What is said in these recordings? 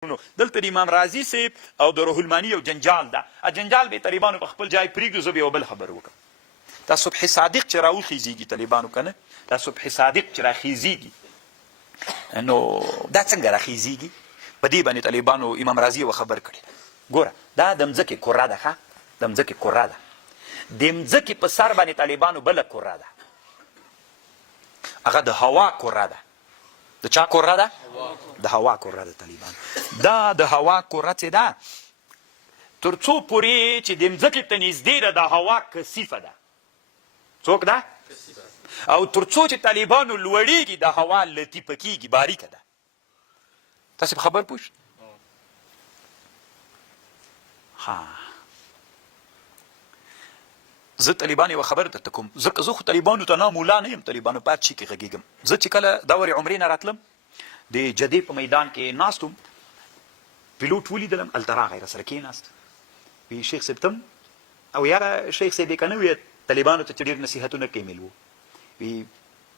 دلته د امام رازي صاحب او د روح الماني یو جنجال ده. جنجال به طالبانو په خپل ځای پرېږدو. زه به یو بل خبر وکړم. دا صبح صادق چې راوخیزېږي طالبانو که نه، دا صبح صادق چې راخیزېږي نو دا څنګه راخیزېږي؟ په دې باندې طالبانو امام رازي یوه خبر کړې ده. ګوره دا د مځکې کره ده، ښه د مځکې کره ده. د مځکې په سر باندې طالبانو بله کره ده، هغه د هوا کره ده. د چا کره ده؟ د هوا کره ده طالبانو. دا د هوا کره چې ده تر څو پورې چې د مځکې ته نږدې ده، د هوا کثیفه ده. څوک ده؟ او تر څو چې طالبانو لوړېږي د هوا لطیفه کېږي، باریکه ده. تاسې په خبر پوه شئ؟ زه طالبان یوه خبر درته کوم. زه خو طالبانو ته نه مولا نه یم، طالبانو په هر شي کې غږېږم. زه چې کله دا ورې عمرې نه راتلم د جدې په میدان کې ناست وم، پیلوټ ولیدلم، هلته راغی راسره کېناست. وی شیخ صاحب تم؟ او یاره شیخ صاحب یې که نه وی طالبانو ته چې ډېر نصیحتونه کوي وو. وی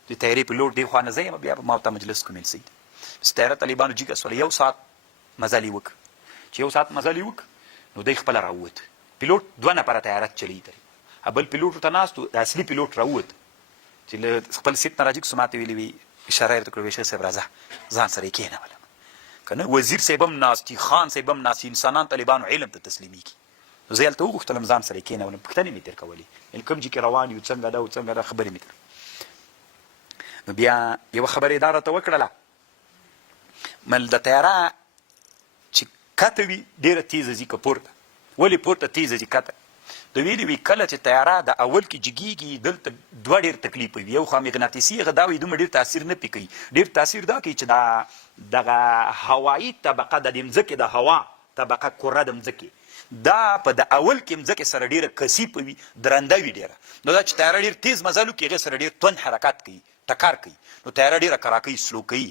د طیارې پیلوټ دې خوا نه زه یم، بیا به ما ورته مجلس کوم سید بس طیاره طالبانو جګه سوله. یو ساعت مزل یې وکړ. چې یو ساعت مزل یې وکړ نو دی خپله راووت. پیلوټ دوه نفره طیاره چلوي. بل پیلوټ ورته ناست و، د اصلي پیلوټ راووت چې له خپل سیټ نه راجګ سو. ماته ویلي وي، اشاره یې ورته کړې وی شیخ صاحب راځه ځان سره یې کښېنولم که نه. وزیر صاحب هم ناست دي، خان صاحب هم ناست دي، انسانان طالبانو علم ته تسلیمیږي. نو زه هلته وغوښتلم ځان سره یې کښېنولم، پوښتنې مې ترې کولې، یعنې کوم ځای کې روان یو، څنګه ده او څنګه ده، خبرې مې ترې. نو بیا یوه خبره یې دا راته وکړله، مل د طیاره چې کته وي ډېره تیزه ځي که پورته. ولې پورته تیزه ځي کته؟ د ویلي وي کله چې طیاره د اول کې جګېږي دلته دوه ډېر تکلیف وي. یو خوا مغناطیسي هغه دا وي دومره ډېر تاثیر نه پرې کوي. ډېر تاثیر دا کوي چې دغه هوایي طبقه د مځکې د هوا طبقه کره د مځکې دا په د اول کې مځکې سره ډېره کثیفه وي، درنده وي ډېره. نو دا چې طیاره ډېر تیز مزل وکړي هغې سره ډېر توند حرکت کوي، ټکر کوي، نو طیاره ډېره کرا کوي، سلو کوي.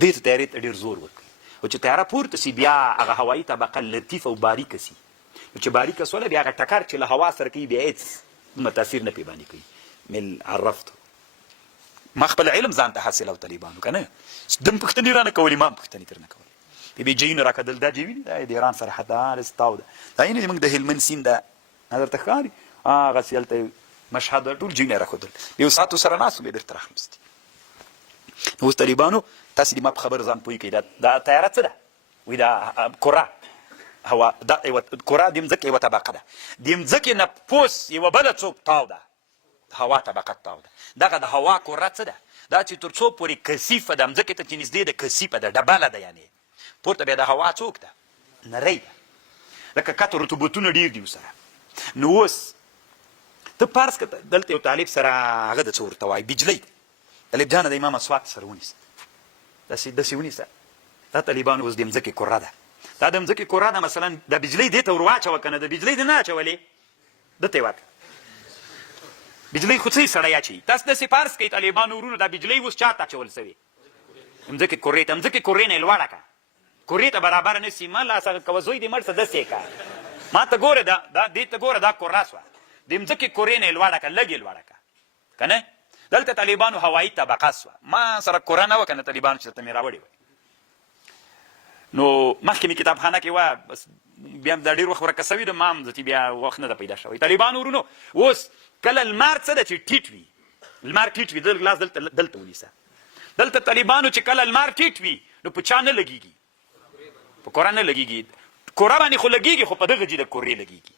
دې ته طیارې ته ډېر زور ورکوي. او چې طیاره پورته سي بیا هغه هوایي طبقه لطیفه او باریکه سي. چې باریکه سوله بیا هغه ټکر چې له هوا سره کوي بیا هېڅ دومره تاثیر نه پرې باندې کوي. مل عرفتو ما خپل علم ځان ته حاصل او طالبانو که نه دم پوښتنې رانه کولې، ما هم پوښتنې ترنه کولې. بیا جیونه راکدل، دا جی وینې دا د ایران سرحد دا ستاو ده، دا یعنې زموږ د هلمند سیند ده درته ښکاري هغسې هلته مشهد ټول جیونه یې راښودل. یو ساعت ورسره ناست وم بیا بېرته راخلمستي. نو اوس طالبانو تاسې د ما په خبره ځان پوه کړئ. دا طیاره څه ده؟ وایي دا کره هوا، دا یوه کره د مځکې یوه طبقه ده. د مځکې نه پوس یوه بله څوک تاو ده، هوا طبقه تاو ده. دغه د هوا کره څه ده؟ دا چې تر څو پورې کثیفه ده، مځکې ته چې نږدې ده کثیفه ده، ډبله ده، یعنې پورته بیا د هوا څوک ده؟ نری ده. لکه کته رطوبتونه ډېر دي ورسره. نو اوس ته فرض کړه دلته یو طالب سره هغه د څه ورته وایي بجلۍ، طالب جانه د امام اسواق سره ونیسه، داسې ونیسه. دا طالبانو اوس د مځکې کره ده. دا د مځکې کره ده. مثلا د بجلۍ دې ته ور واچوه که نه، د بجلۍ دې نه اچولې دته یې ورکړه. بجلۍ خو څه سړی اچوي؟ تاسو داسې فرض کړئ طالبانو ورونو دا بجلۍ اوس چا ته اچول سوې؟ مځکې کرې ته. مځکې کرې نه یې لوړه کړه، کرې ته برابره نه سي. ما لاس هغه کوه زوی دې مړ څه داسې یې کړه. ما ته ګوره دې ته ګوره دا کره سوه، د مځکې کرې نه یې لوړه کړه، لږ یې لوړه کړه که نه. دلته طالبانو هوایي طبقه سوه. ما سره کره نه وه که نه طالبانو چې درته مې راوړې وی. نو مخکې مې کتابخانه کې وه، بس بیا دا ډېر وخت ورکه سوي ده، ما هم ځتې بیا وخت نه ده پیدا شوی. طالبانو ورونو اوس کله لمر څه ده چې ټیټ وي، لمر ټیټ وي، ګلاس دلته ونیسه. دلته طالبانو چې کله لمر ټیټ وي نو په چا نه لګېږي؟ په کره نه لګېږي. کره باندې خو لګېږي خو په دغه جي د کورې لګېږي.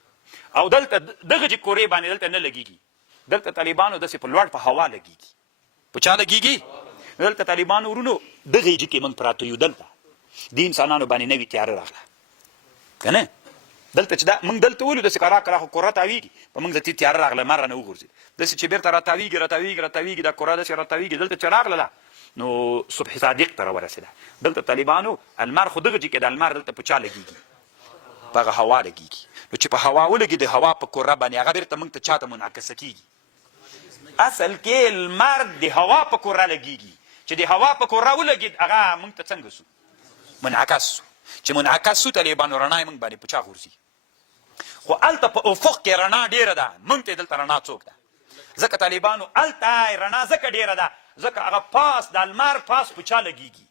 او دلته دغه جي کورې باندې دلته نه لګېږي. دلته طالبانو داسې په لوړ په هوا لګېږي. په چا لګېږي؟ دلته طالبانو ورونو دغه جي کې موږ پراته یو. دلته د انسانانو باندې نوې تیاره راغله که نه. دلته چې دا موږ دلته ولو داسې کرا کرا خو کره تاویږي، په موږ دتې تیاره راغله، لمر رانه وغورځېد. داسې چې بېرته راتاویږي دا کره داسې راتاویږي. دلته چې راغله نو صبح صادق ته راورسېده. دلته طالبانو المار خو دغه جي کې د المار دلته په چا لګېږي؟ په هغه هوا لګېږي. نو چې په هوا ولګي د هوا په کره باندې هغه بېرته موږ ته چا ته منعکسه کېږي؟ اصل کې المر د هوا په کره لګېږي. چې د هوا په کره ولګېد هغه موږ ته څنګه سو؟ منعکس سو. چې منعکس سو طالبانو رڼا یې موږ باندې په چا غورځي؟ خو هلته په افق کې رڼا ډېره ده، موږ ته دلته رڼا څوک ده؟ ځکه طالبانو هلته رڼا ځکه ډېره ده ځکه هغه پاس د المار پاس په چا لګېږي؟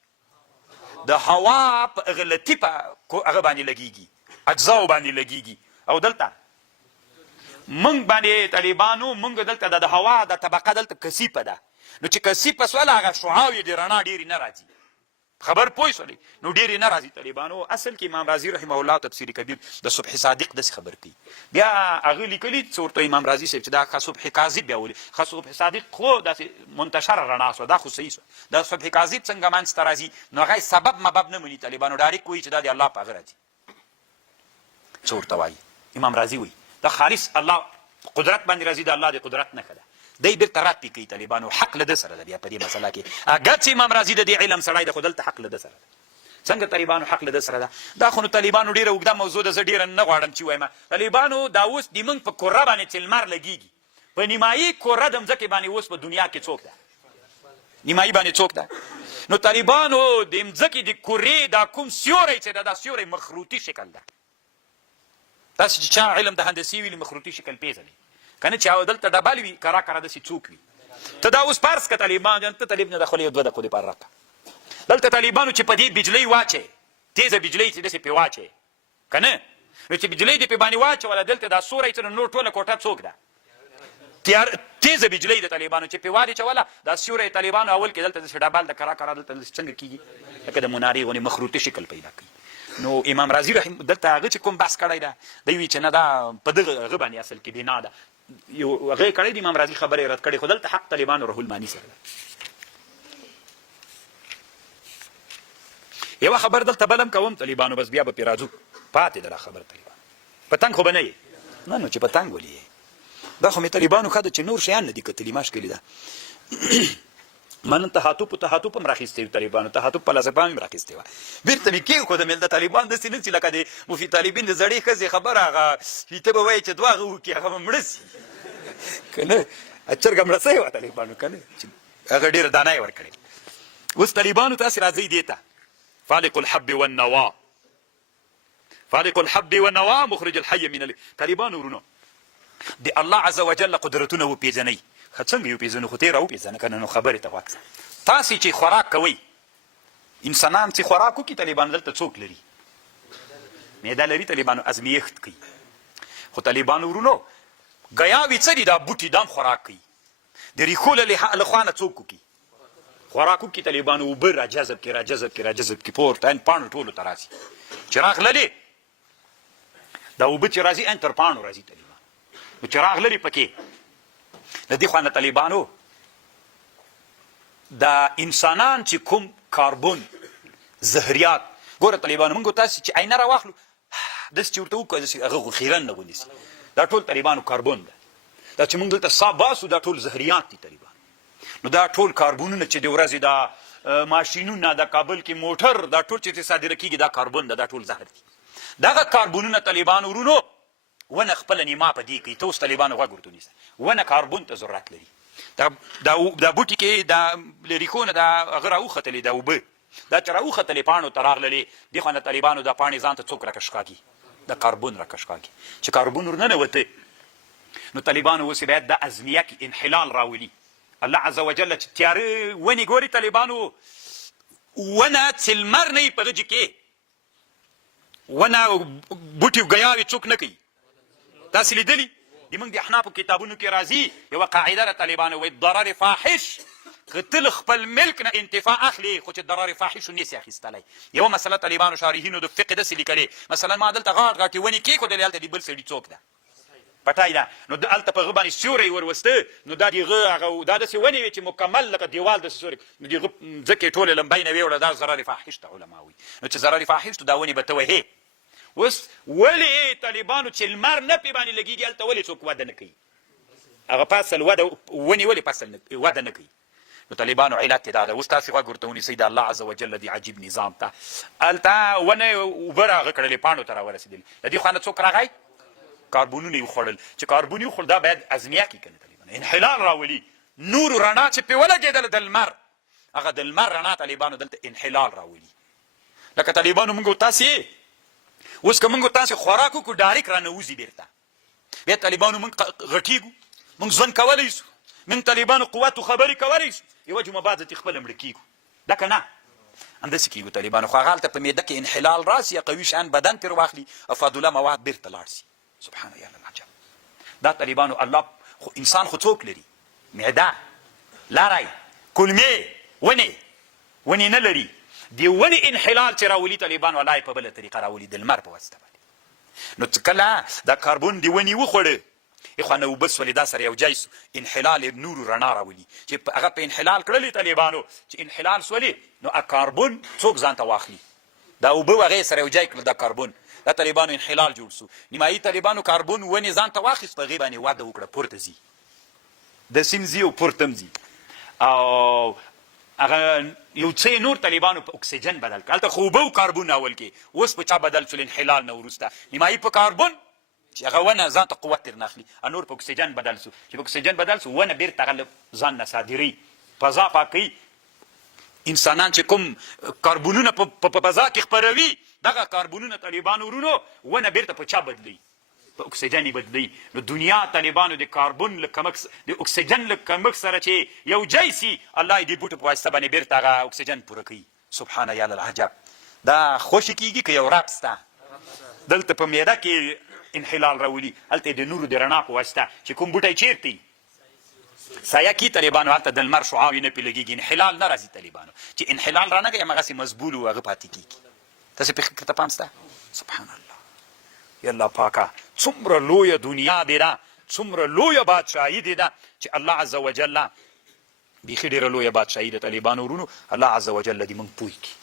د هوا په هغه لطیفه هغه باندې لګېږي، اجزاو باندې لګېږي. او دلته موږ باندې طالبانو موږ دلته د هوا د طبقه دلته کثیفه ده، نو چې کثیفه سوله هغه شعاع یې د رڼا ډېرې نه راځي. خبر پوه شولې؟ نو ډېرې نه راځي طالبانو. اصل کې امام رازي رحمه الله تفسیر کبیر د صبح صادق داسې خبر کوي. بیا هغه لیکلي څه ورته امام رازي صاحب چې دا صبح کاذب بیا ولي صبح صادق خو داسې منتشره رڼا سوه، دا خو صحیح سوه. دا صبح کاذب څنګه منځته راځي؟ نو هغه سبب مبب نه مني طالبانو، ډایرکټ وایي چې دا د الله په هغه راځي. څه ورته وایي امام رازي وایي دا خالص الله قدرت باندې راځي، د الله د قدرت نښه ده. دی بیرته رد پې کوي طالبانو، حق له ده سره ده بیا په دې مسله کې. اګر چې امام رازي د دې علم سړی ده خو دلته حق له ده سره ده. څنګه طالبانو حق له ده سره ده؟ دا خو نو طالبانو ډېره اوږده موضوع ده، زه ډېره نه غواړم چې وایم. طالبانو دا اوس د موږ په کره باندې چې لمر لګېږي، په نیمایي کره د مځکې باندې اوس په دنیا کې څوک ده؟ نیمایي باندې څوک ده؟ نو طالبانو د مځکې د کرې دا کوم سیوری چې ده دا سیوری مخروطي شکل ده. تاسې چې چا علم د هندسې ویلي مخروطي شکل پېژنئ که نه، چې دلته ډبل وي کرا کرا داسې څوک وي. ته دا اوس فرض که طالبان ته طالب نه د خولې 2 دقیقو دپاره راکړه دلته طالبانو چې په دې بجلۍ واچوې، تیزه بجلۍ چې داسې پې واچوې که نه، نو چې بجلۍ دې پې باندې واچوله دلته دا سوری چې نور ټوله کوټه څوک ده؟ تیزه بجلۍ د طالبانو چې پې واچوله دا سیوری طالبانو اول کې دلته داسې ډبل د کرا کرا دلته څنګه کېږي لکه د منارې غوندې مخروطي شکل پیدا کوي. نو امام رازي رحم دلته هغه چې کوم بحث کړی ده دی وایي چې نه دا په دغه هغه باندې اصل کې بنا ده، یو هغه کړی د امام رازي خبرې رد کړې، خو دلته حق طالبانو روح الماني سره ده. یوه خبر دلته بل هم کوم طالبانو، بس بیا به پرې راځو، پاتې ده دا خبر طالبانو. پتنګ خو به نه یې؟ نه نو چې پتنګ ولې یې؟ دا خو مې طالبانو ښه ده چې نور شیان نه دي کتلي، ماشکلې ده. من تحاتوپ هم راخیستې وي طالبانو، تحاتوپ فلسفه هم راخیستې وه. بېرته مې کېښودم د طالبان داسې نه چې لکه د مفید طالبین د زړې ښځې خبره هغه ته به وایي چې دوه هغه وکړي هغه به مړه سي که نه، چرګه مړه سوې وه طالبانو که نه، چې هغه ډېره دانه یې ورکړې. اوس طالبانو تاسې راځئ دې ته فالق الحب والنوا، فالق الحب والنوا مخرج الحي من طالبانو ورونو د الله عز وجل قدرتونه وپېژنئ. ښه څنګه یې وپېژنو؟ خو تېره وپېژنه که نه، نو خبرې ته غوږ تاسې چې خوراک کوئ، انسانان چې خوراک وکړي طالبانو دلته څوک لري؟ معده لري طالبانو، ازمیښت کوي. خو طالبانو ورونو ګیاوې څه دي؟ دا بوټي دا هم خوراک کوي. د ریښو له خوا نه څوک وکړي خوراک وکړي طالبانو، اوبه را جذب کړي را جذب کړي را جذب کړي، پورته ان پاڼو ټولو ته راځي. چې راغللې دا اوبه چې راځي ان تر پاڼو راځي طالبانو، نو چې راغللې پکې د دې خوا نه طالبانو دا انسانان چې کوم کاربون زهریات، ګوره طالبانو موږ تاسې چې عینه راواخلو داسې چې ورته وکړو داسې هغه خیرن نه ونیسي، دا ټول طالبانو کاربون ده. دا چې موږ دلته ساه باسو دا ټول زهریات دي طالبانو. نو دا ټول کاربونونه چې د ورځې دا ماشینونه د کابل کې موټر دا ټول چې صادره کېږي دا کاربون ده، دا ټول زهر دي. دغه کاربونونه طالبانو ورونو ونه خپله نیما په دې کوي. ته اوس طالبانو غوږ ورته ونیسه، ونه کاربون ته ضرورت لري. دا بوټي کې دا له ریښو نه دا هغه راوختلې دا اوبه، دا چې راوختلې پاڼو ته راغللې دې خوا نه طالبانو دا پاڼې ځان ته څوک راکش کاږي؟ د کاربون راکش کاږي. چې کاربون ورننوته نو طالبانو اوس باید د ازمیه کې انحلال راولي. الله عز وجل چې تیاره ونې ګوري طالبانو، ونه چې لمر نه وي په غجې کې، ونه بوټي ګیاوې څوک نه کوي. تاسې لیدلي د موږ د احنافو کتابونو کې راځي یوه قاعده ده طالبانو وایي ضرر فاحش، که ته له خپل ملک نه انتفاع اخلي خو چې ضرر فاحشو نسي اخیستلی. یوه مسله طالبانو شارحینو د فقه داسې لیکلې، مثلا ما دلته غاټ غاټې ونې کېښودلې، هلته د بل سړي څوک ده؟ پټای ده. نو هلته په هغه باندې سیوری وروسته، نو دا د هغه دا داسې ونې وې چې مکمل لکه دیوال داسې سیوری، نو د هغه ځکې ټولې لمبۍ نه ویوړه، دا ضرر فاحش ته علما وایي. نو چې ضرر فاحش ته دا ونې به ته وهې. اوس ولې طالبانو چې لمر نه پې باندې لګېږي هلته ولې څوک وده نه کوي؟ هغه فصل ونې ولې فصل وده نه کوي؟ نو طالبانو علت دا ده. اوس تاسې غوږ ورته ونیسئ د الله عز وجل د عجیب نظام ته. هلته ونه اوبه راغه کړلې پاڼو ته راورسېدلې، د دې خوا نه څوک راغی؟ کاربونونه یې وخوړل. چې کاربون یې وخوړل دا باید ازمیه کړي که نه طالبانو، انحلال راولي. نور رڼا چې پې ولګېدله د لمر، هغه د لمر رڼا طالبانو دلته انحلال راولي. لکه طالبانو موږ تاسې اوس که موږ تاسې خوراک وکړو ډایرکټ راننوځي بېرته، بیا طالبانو موږ غټېږو، موږ ژوند کولی شو، موږ طالبانو قوت و خبرې کولی شو، یوه جمعه بعد ځتې خپله مړه کېږو. دا که نه همداسې کېږو طالبانو خو هغه هلته په معده کې انحلال راسي یا قوي شیان بدن ترې واخلي او فاضله مواد بیرته لاړ سي. سبحان الله العجب. دا طالبانو الله خو انسان خو څوک لري؟ معده، لاری، کلمې، ونې نه لري. د ونې انحلال چې راولي طالبانو الله یې په بله طریقه راولي، د لمر په واسطه باندې. نو چې کله دا کاربون د ونې وخوړه اخوانه اوبه سولې دا سره یو ځای سو، انحلال یې نورو رڼا راولي چې هغه په انحلال کړلې طالبانو چې انحلال سولې نو کاربون څوک ځان ته واخلي؟ دا اوبه و هغې سره یو ځای کړل دا کاربون، دا طالبانو انحلال جوړ سو. نیمایي طالبانو کاربون ونې ځان ته واخیست، په هغې باندې وده وکړه، پورته ځي، د سیند ځي او پورته هم ځي. او هغه یو څه نور طالبانو په اکسیجن بدل کړه. هلته خو اوبه و کاربون اول کې، اوس په چا بدل شول؟ انحلال نه وروسته نیمایي په کاربون چې هغه ونه ځان ته قوت ترې نه اخلي، نور په اکسیجن بدل سو. چې په اکسیجن بدل سو ونه بیرته هغه ځان نه صادروي، فضا پاکوي. انسانان چې کوم کاربونونه په فضا کې خپروي دغه کاربونونه طالبانو ورونو ونه بیرته په چا بدلوي؟ په اکسیجن یې بدلوي. نو دنیا طالبانو د کاربون له کمښت د اکسیجن له کمښت سره چې یو ځای سي الله یې د بوټو په واسطه باندې بیرته هغه اکسیجن پوره کوي. سبحان یا العجب. دا خوښې کېږي که یو رب سته؟ دلته په معده کې انحلال راولي، هلته د نورو د رڼا په واسطه چې کوم بوټی چیرته سایه کې طالبانو هلته د لمر شعاع یې نه پرې لګېږي، انحلال نه راځي طالبانو. چې انحلال رانه کوي همغسې مزبول و هغه پاتې کېږي. تاسې پې فکر ته پام سته؟ سبحان الله. یا الله پاکه څومره لویه دنیا دی ده، څومره لویه بادشاهي دی ده چې الله عز وجل بیخي ډېره لویه بادشاهي د طالبانو ورونو الله عز وجل دې موږ پوه کړي.